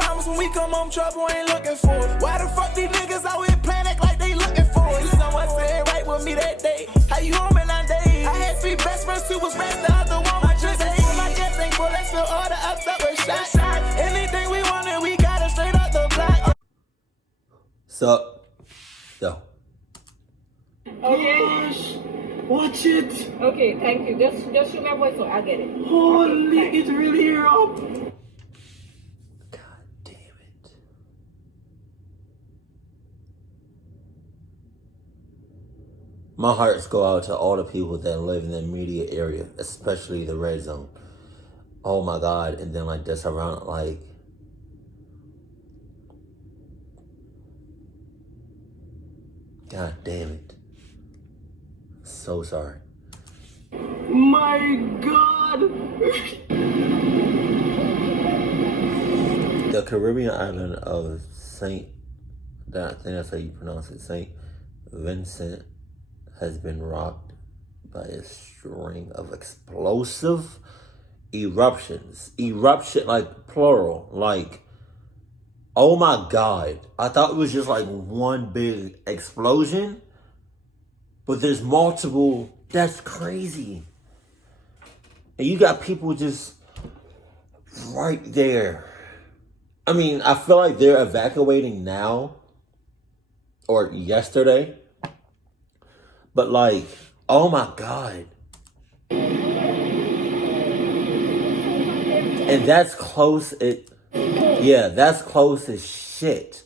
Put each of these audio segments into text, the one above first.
promise when we come home, trouble ain't looking for it. Why the fuck these niggas always playing act like they looking for it? Someone said right with me that day. How you home in 9 days? I had 3 best friends, 2 was friends, the other one was just hate. My jet ain't full, let's fill all the ups up with shots. Anything we wanted, we got it straight up the block. So, yo. Okay. Watch it. Okay, thank you. Just shoot my voice so I'll get it. Holy, Okay, it's really here up. God damn it. My hearts go out to all the people that live in the immediate area, especially the red zone. Oh my God. And then like this around like God damn it. So sorry. My God. The Caribbean island of I think that's how you pronounce it, Saint Vincent, has been rocked by a string of explosive eruptions. Eruption, like plural, like, oh my God. I thought it was just like one big explosion, but there's multiple. That's crazy. And you got people just right there. I mean, I feel like they're evacuating now or yesterday. But like, oh my God. And that's close. That's close as shit.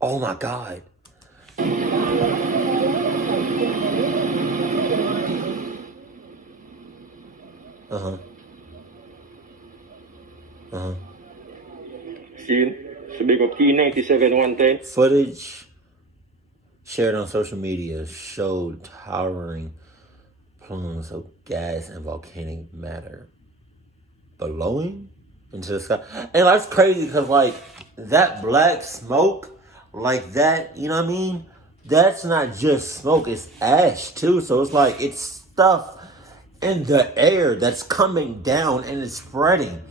Oh my God. Scene. So big up T97 one time. Footage shared on social media showed towering plumes of gas and volcanic matter blowing into the sky. And that's crazy because, like, that black smoke, like that, you know what I mean? That's not just smoke, it's ash too. So it's like, it's stuff in the air that's coming down and it's spreading.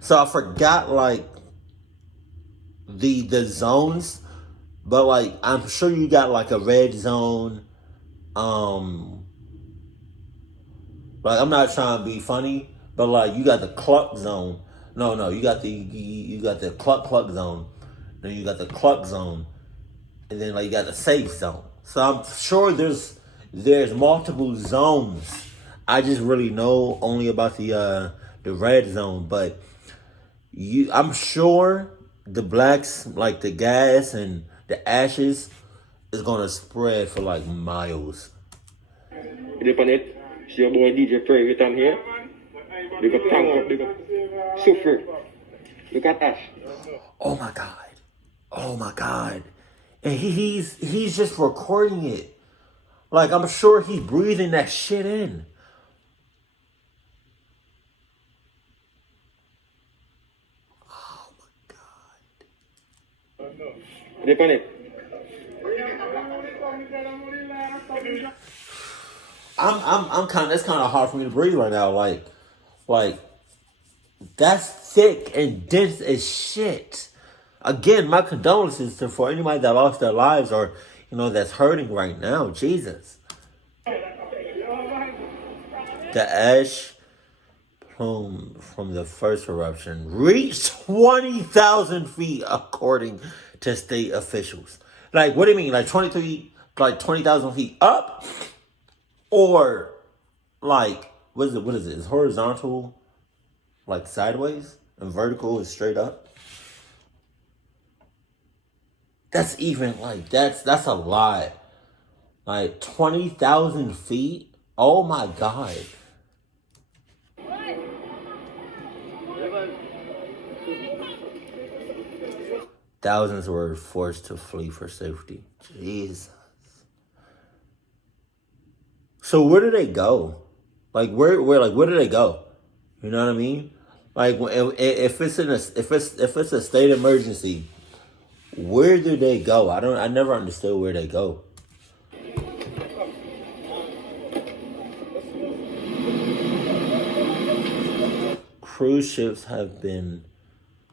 So I forgot, like, the zones, but, like, I'm sure you got, like, a red zone. Like, I'm not trying to be funny, but, like, you got the cluck zone. No, you got the cluck zone. Then you got the cluck zone. And then, like, you got the safe zone. So I'm sure there's multiple zones. I just really know only about the red zone, but I'm sure the blacks, like the gas and the ashes, is gonna spread for like miles. Dip on it. See your boy DJ Prairie Tom here. Big up tank up, big up sulfur. Look at ash. Oh my God. And he's just recording it. Like, I'm sure he's breathing that shit in. Oh my God. Dip on it. It's kind of hard for me to breathe right now. Like that's thick and dense as shit. Again, my condolences for anybody that lost their lives or, you know, that's hurting right now. Jesus. The ash plume from the first eruption reached 20,000 feet, according to state officials. Like, what do you mean? Like 20,000 feet up? Or, like, what is it? Is horizontal, like, sideways? And vertical is straight up? That's even, like, that's a lot. Like, 20,000 feet? Oh, my God. Thousands were forced to flee for safety. Jesus. So where do they go? Like where do they go? You know what I mean? Like if it's a state emergency, where do they go? I never understood where they go. cruise ships have been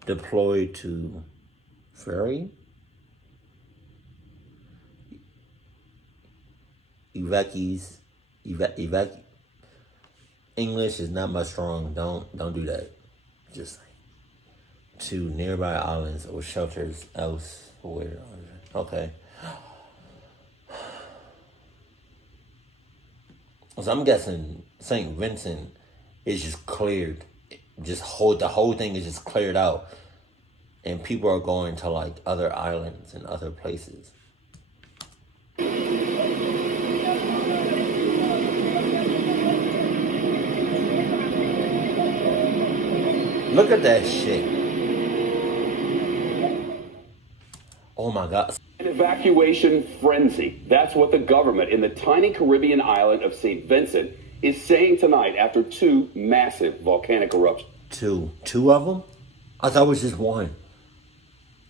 deployed to ferry, English is not much strong. Don't do that. Just to nearby islands or shelters elsewhere. Okay. So I'm guessing St. Vincent is just cleared. The whole thing is just cleared out. And people are going to like other islands and other places. Look at that shit. Oh my God. An evacuation frenzy. That's what the government in the tiny Caribbean island of St. Vincent is saying tonight after 2 massive volcanic eruptions. Two of them? I thought it was just one.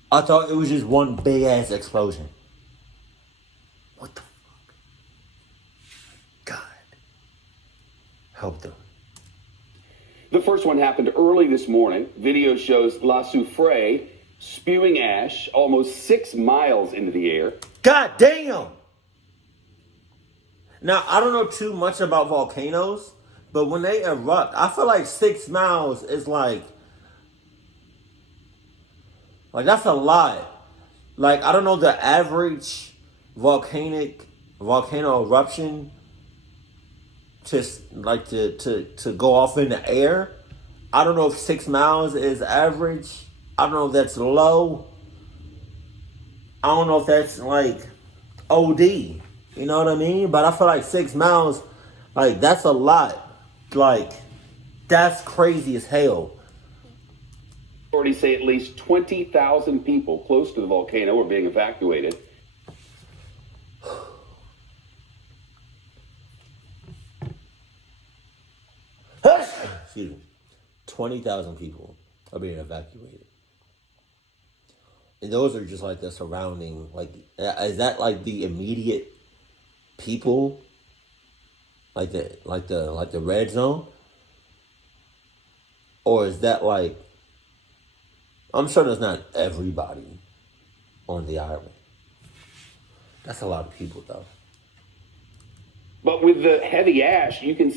I thought it was just one big ass explosion. What the fuck? God. Help them. The first one happened early this morning. Video shows La Soufrière spewing ash almost 6 miles into the air. God damn! Now, I don't know too much about volcanoes, but when they erupt, I feel like 6 miles is like that's a lot. Like, I don't know the average volcano eruption to go off in the air. I don't know if 6 miles is average. I don't know if that's low. I don't know if that's like OD. You know what I mean? But I feel like 6 miles, like that's a lot. Like that's crazy as hell. Authorities say at least 20,000 people close to the volcano are being evacuated. Excuse me. 20,000 people are being evacuated. And those are just like the surrounding, like, is that like the immediate people? Like the red zone? Or is that like, I'm sure there's not everybody on the island. That's a lot of people though. But with the heavy ash, you can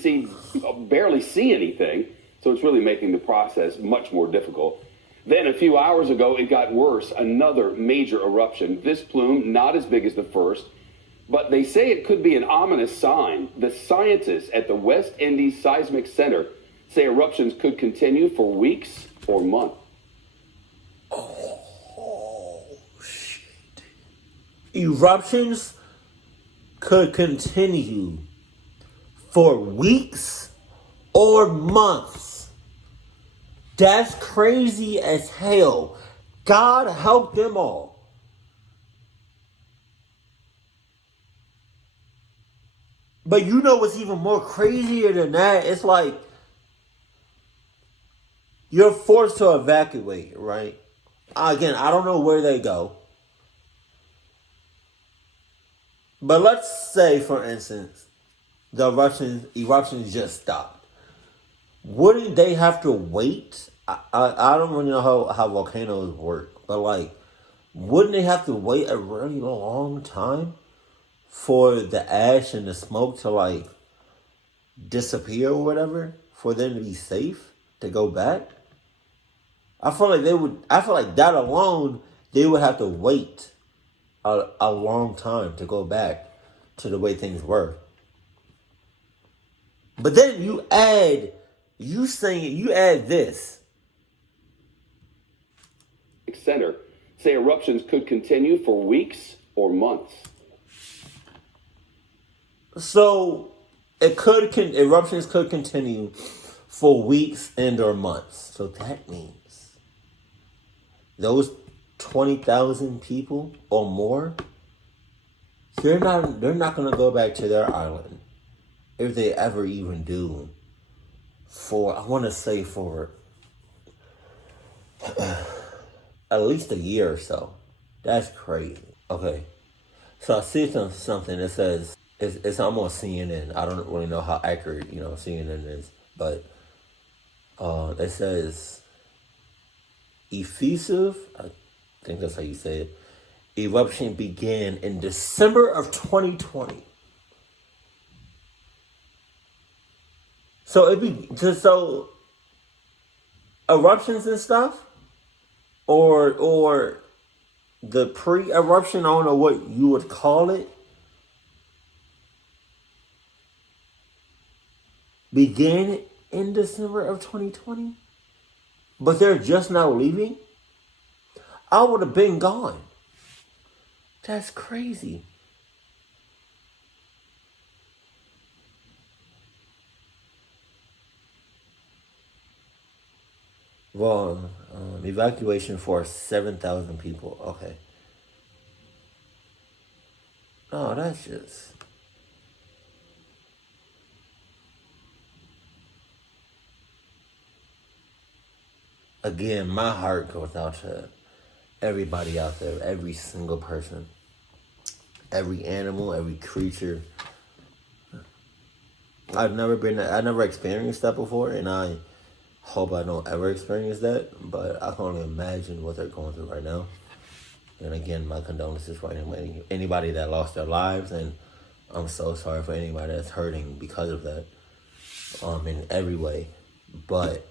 barely see anything. So it's really making the process much more difficult. Then a few hours ago, it got worse. Another major eruption. This plume, not as big as the first, but they say it could be an ominous sign. The scientists at the West Indies Seismic Center say eruptions could continue for weeks or months. Oh, shit. Eruptions could continue for weeks or months. That's crazy as hell. God help them all. But you know what's even more crazier than that? It's like you're forced to evacuate, right? Again, I don't know where they go. But let's say, for instance, the eruptions just stopped. Wouldn't they have to wait? I don't really know how volcanoes work, but like, wouldn't they have to wait a really long time for the ash and the smoke to like disappear or whatever, for them to be safe to go back? I feel like that alone, they would have to wait a long time to go back to the way things were. But then you add this. Center say eruptions could continue for weeks or months. So eruptions could continue for weeks and or months. So that means those 20,000 people or more, they're not going to go back to their island if they ever even do. For at least a year or so. That's crazy. Okay, so I see something that says it's almost CNN. I don't really know how accurate CNN is, but It says effusive, I think that's how you say it, eruption began in December of 2020. So eruptions and stuff, or the pre-eruption, I don't know what you would call it, began in December of 2020, but they're just now leaving. I would have been gone. That's crazy. Well, evacuation for 7,000 people. Okay. Oh, that's just... Again, my heart goes out to everybody out there, every single person, every animal, every creature. I never experienced that before, and I hope I don't ever experience that, but I can only imagine what they're going through right now. And again, my condolences for anybody that lost their lives, and I'm so sorry for anybody that's hurting because of that, in every way. But,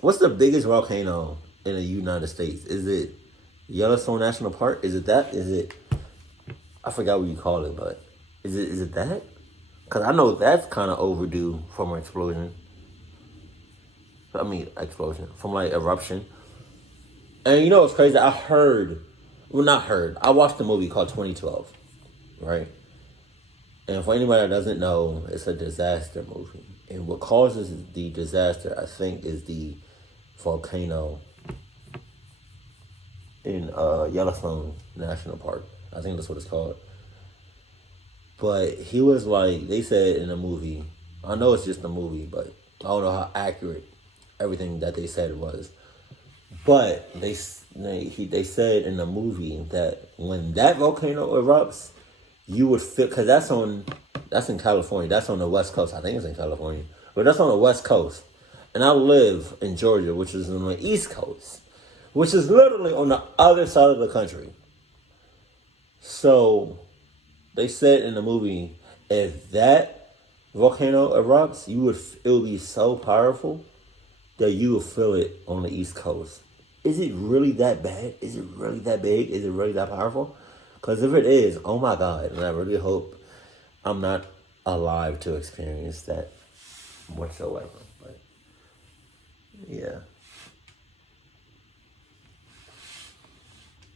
what's the biggest volcano in the United States? Is it Yellowstone National Park? Is it that? Is it, I forgot what you call it, but is it that? Because I know that's kind of overdue from an explosion. From like eruption. And you know what's crazy? I watched a movie called 2012, right? And for anybody that doesn't know, it's a disaster movie. And what causes the disaster, I think, is the volcano in Yellowstone National Park. I think that's what it's called. But he was like, they said in the movie, I know it's just a movie, but I don't know how accurate everything that they said was. But they said in the movie that when that volcano erupts, you would feel, because that's in California. That's on the West Coast. I think it's in California. But that's on the West Coast. And I live in Georgia, which is on the East Coast, which is literally on the other side of the country. So they said in the movie, if that volcano erupts, it would be so powerful that you will feel it on the East Coast. Is it really that bad? Is it really that big? Is it really that powerful? Because if it is, oh my God, and I really hope I'm not alive to experience that whatsoever. But yeah.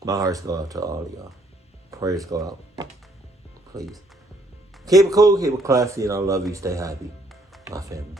My hearts go out to all of y'all. Prayers go out. Please. Keep it cool, keep it classy, and I love you. Stay happy. My family.